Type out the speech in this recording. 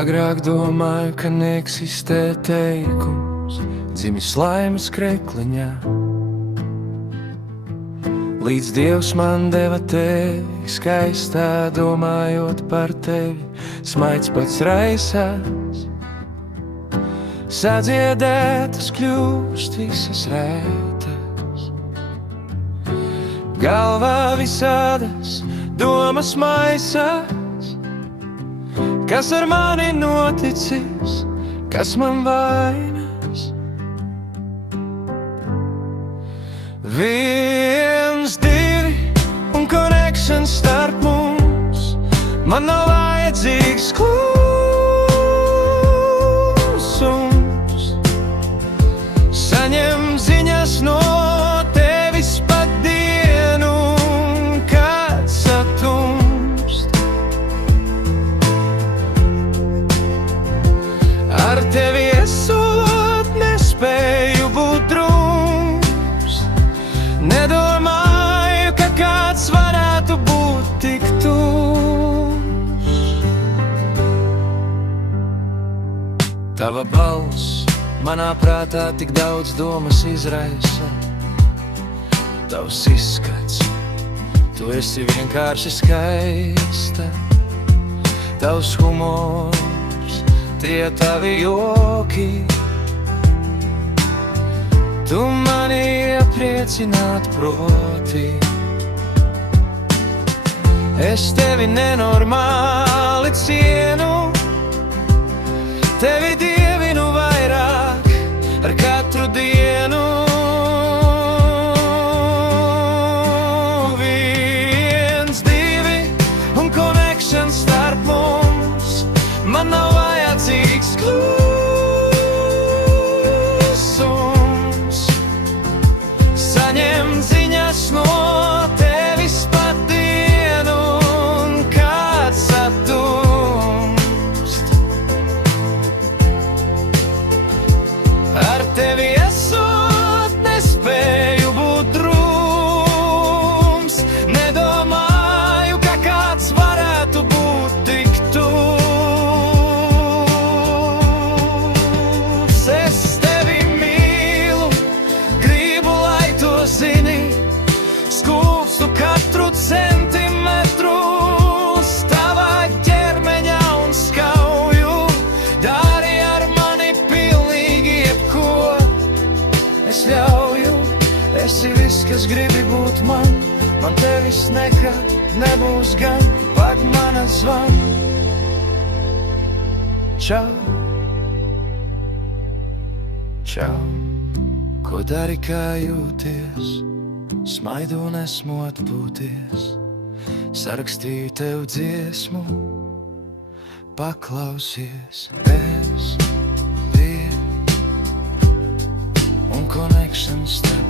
Agrāk domāju, ka neeksistē teikums, dzimis laimes krekliņā. Līdz Dievs man deva tevi, skaistā domājot par tevi, smaids pats raisās. Sadziedētas kļūst visas rētas, galvā visādas domas maisās. Kas ar mani noticis, kas man vainas? Viens, divi un connection starp mums, man nav vajadzīgs klusums. Saņem ziņas no tevis pa dienu, kad satumst. Ar tevi esot nespēju būt drūms, nedomāju, ka kāds varētu būt tik tuvs. Tava balss manā prātā tik daudz domas izraisa. Tavs izskats, tu esi vienkārši skaista. Tavs humors, tie tavi joki. Tu mani iepriecināt proti. Es tevi nenormāli cienu, tevi dievinu vairāk ar katru dienu. Viens, divi un connection starp mums, man nav vajadzīgs klusums. Saņem ziņas no tevis pa dienu, kad satumst. Ar tevi esot nespēju būt drūms, nedomāju, ka kāds varētu būt tik tuvs. Es tevi mīlu, gribu, lai to zini, skūpstu katru centimetru tavā ķermeņa un skauju. Dari ar mani pilnīgi jebko, es ļauju. Esi viss, kas gribi būt man, man tevis nekad nebūs gan. Pag mana zvan. Čau, čau. Ko dari, kā jūties? Smaidu un esmu atpūties. Sarakstīju tev dziesmu, paklausies. Es biju un connection starp